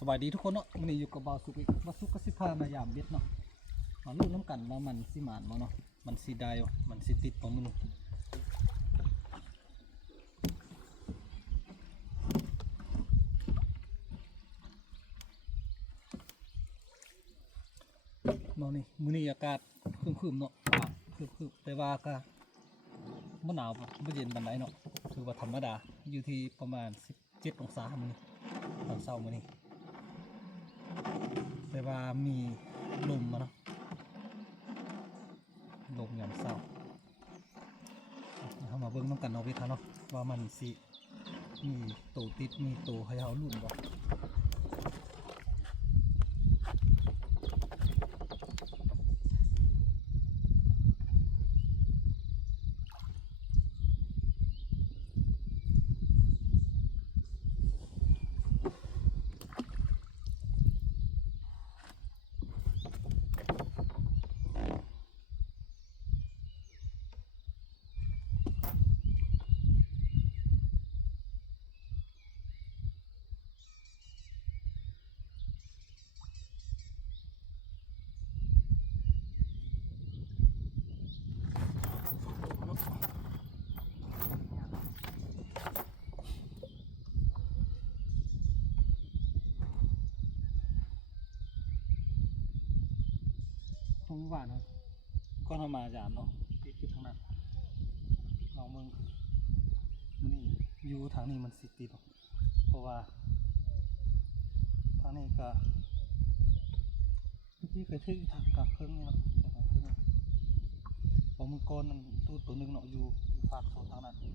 สวัสดีทุกคนเนาะวันนี้อยู่กับบาวสุกอีกบาวสุกก็สิพามายามเบ็ดเนาะมาลุ้นน้ำกันว่ามันสิหมานมาเนาะมันสิได้วะมันสิติดของมันเนาะนี่มื้อนี้อากาศครึมๆเนาะครึมๆแต่ว่าก็บ่หนาวบ่เย็นปานใดเนาะถือว่าธรรมดาอยู่ที่ประมาณ17องศามื้อนี้ตอนเช้ามื้อนี้แต่ว่ามีลมมาเนาะลมยามเช้าเรามาเบิ่งน้ำกันเอาไว้ท่าเนาะว่ามันสิมีตัวติดมีตัวให้เราลุ้นบ่ตรงหวานครับก็ทำมาจามเนาะติดอยู่ทางนั้นลองมึงมันนี่อยู่ทางนี้มันสิติดเพราะว่าทางนี้ก็เมื่อกี้เคยทึกทางกับเครื่องนี่เนาะแต่ทางเครื่องพอมึงก้อนนั่นตัวหนึ่งเนาะอยู่ฝากโซนทางนั้นอยู่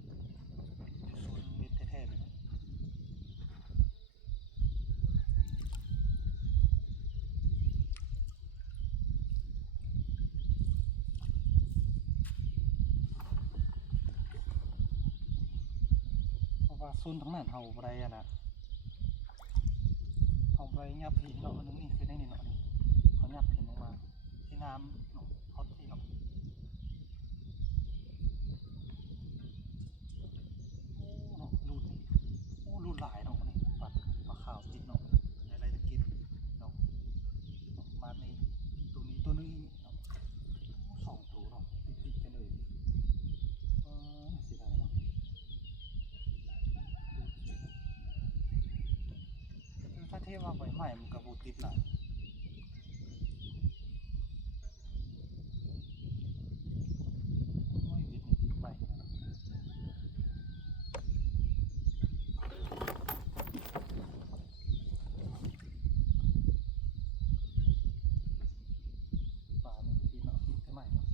โซนเม็ดแท้ๆเลยเพราะว่าโซนทางนั้นเฮาบ่ได้อะนะเฮาบ่ได้ยับหินเนาะอันนึงนี่คือได้นี่เนาะเขายับหินลงมาที่น้ำเนาะทอดที่เนาะเนาะรูดรูดหลายเนาะนี่ปลาขาวติดเนาะอะไรจะกินเนาะมาในตัวนี้ตัวนึงเนาะสองตัวเนาะติดกันเลยเสียดายเนาะถ้าเทียบว่าใบใหม่มันกระบูติดหลายไม่ติดในติดใบนะปลาไม่ติดเนาะติดใหม่เนาะ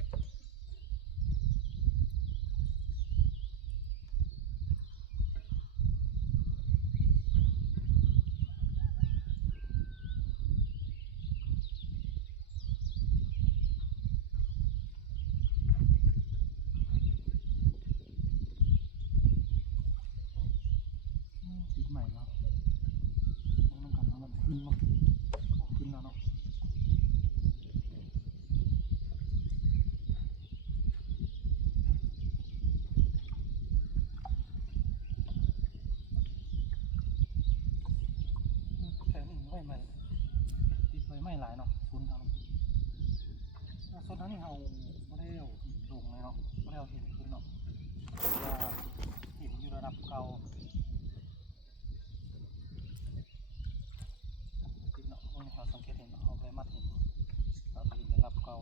ติดใหม่เนาะต้องกันว่ามันขึ้นเนาะขึ้นแล้วเนาะแค่นี้ใบใหม่ติดใบใหม่หลายเนาะซุนทางซุนทางนี้เราไม่ได้เอาลงเลยเนาะไม่ได้เอาหินขึ้นเนาะว่าหินอยู่ระดับเก่าติดเนาะวันนี้เราสังเกตเห็นเอาไปมัดหินเราหินระดับเก่า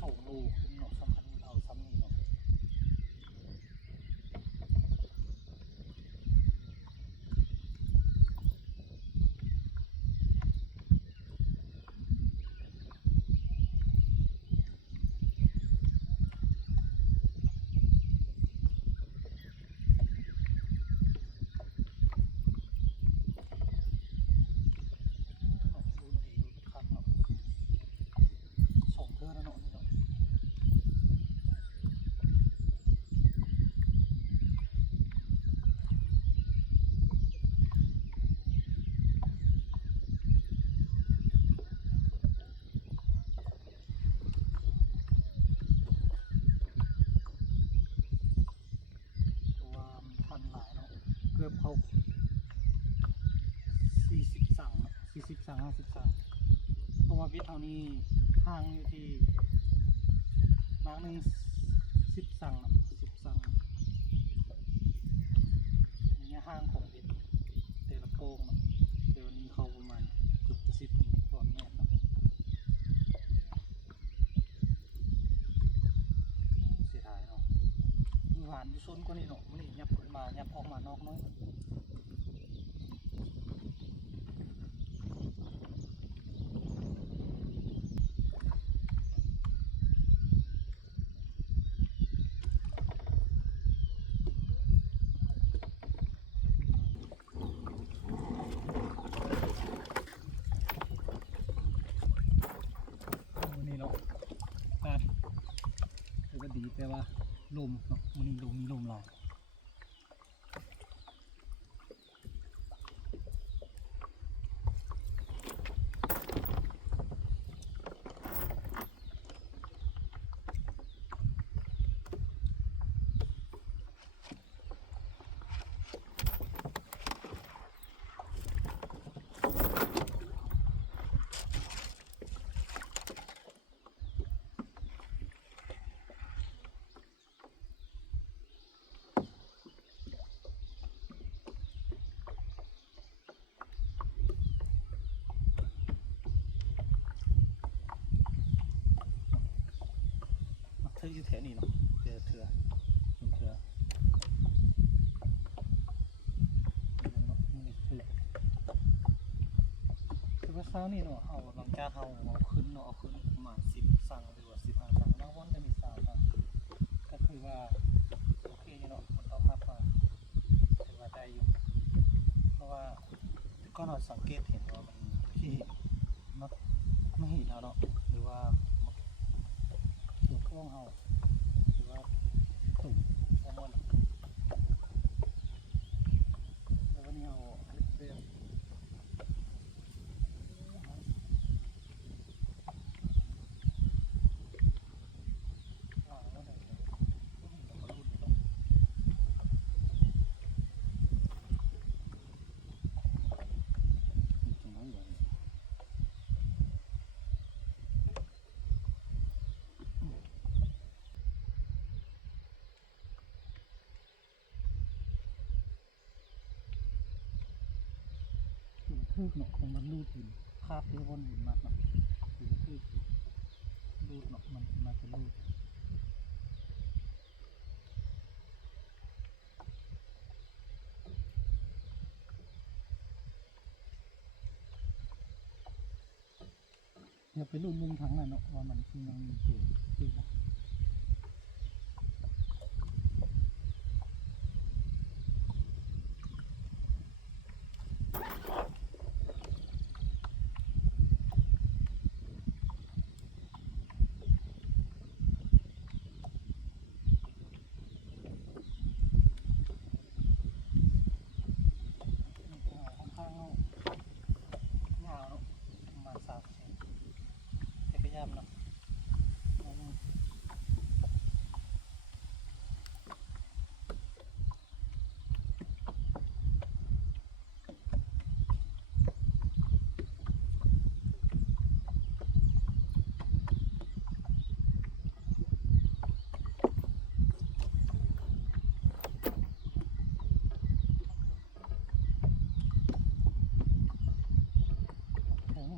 ส่งโลขึ้นเนาะสำคัญเอาซ้ำนี่เนาะรุ่นดีรุ่นคักเนาะส่งเธอแล้วเนาะนี่เนาะตัวทันหลายเนาะเกือบเขา40สั่งเนาะ40สั่ง50สั่งเพราะว่าวิทย์เท่านี้ห่างอยู่ที่มาร์กหนึ่ง10สั่งเนาะ10สั่งอย่างเงี้ยห่างของวิทย์แต่ละโป้งเนาะเดี๋ยวนี้เขาประมาณเกือบ10ตอนแม่นเนาะเสียดายเนาะมีหวานอยู่โซนกว่านี้เนาะมันนี่ยับขึ้นมายับออกมานอกน้อยวันนี้เนาะการถือว่าดีแต่ว่าลมเนาะมันนี่ลมมีลมหลายเธออยู่แถวนี้เนาะเถื่อเถื่อเถื่อเนาะมันนี่คือว่าเช้านี่เนาะเอาหลังจากเอาขึ้นเนาะเอาขึ้นประมาณ10สั่งหรือว่า15สั่งบางวันจะมี3สั่งก็คือว่าโอเคอยู่เนาะมันต้องรับมาถือว่าได้อยู่เพราะว่าก็เราสังเกตเห็นว่ามันที่มันไม่เห็นแล้วเนาะหรือว่าตัวกล้องเอาหรือว่าตุ่มแซลมอนแล้ววันนี้เอาเบลแล้วเดี๋ยวก็มีกับรุ่นเนาะตรงนั้นเลยคือเนาะของมันรูดหินภาพที่วนหินมากเนาะคือรูดเนาะมันมาจะรูดอย่าไปรูดมุมทั้งนั้นเนาะว่ามันคือยังมีตัวคือค่อนข้างยาวเนาะประมาณ3 เซนแต่ก็ยามเนาะแถวนี้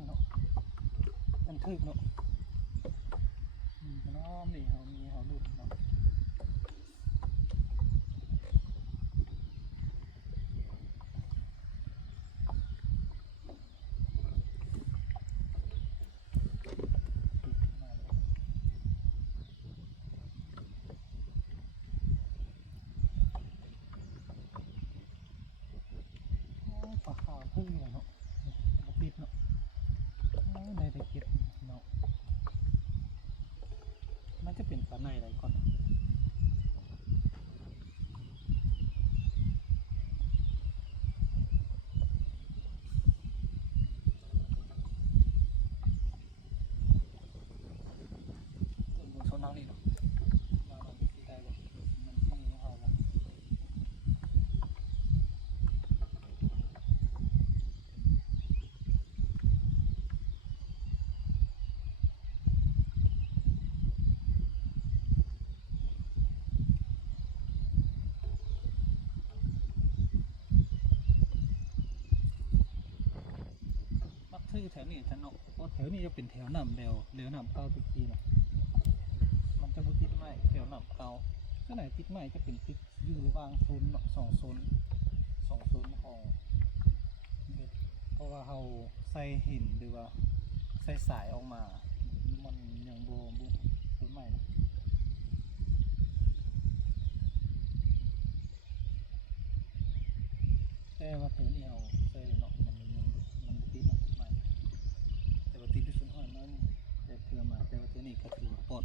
เนาะมันทึกเนาะมัน น้อมนี่เขามีเขาลุดเนาะปลาขาวพึ่งเลยเนาะปลาติดเนาะได้แต่เก็บเนาะน่าจะเป็นปลาในอะไรก่อนบนโซนน้ำนี่เนาะมาลองดูที่ได้บ่มันมีเขาบ่มักซื้อแถวนี้ฉันเนาะเพราะแถวนี้จะเป็นแถวน้ำเร็วน้ำเก่าทุกทีเนาะมันจะบ่ติดไม้แถวน้ำเก่าถ้าไหนติดไม้จะเป็นติดอยู่ระหว่างโซนเนาะสองโซนของเบ็ดเพราะว่าเราใส่หินหรือว่าใส่สายออกมามันยังบ่ต้นไม้เนาะแต่ว่าแถวนี้เราใส่เนาะมันบ่ติดเนาะไม้แต่ว่าติดอยู่ส่วนหัวน้อยนึงแต่เทื่อมาแต่ว่าแถวนี้ก็ถือว่าปลอด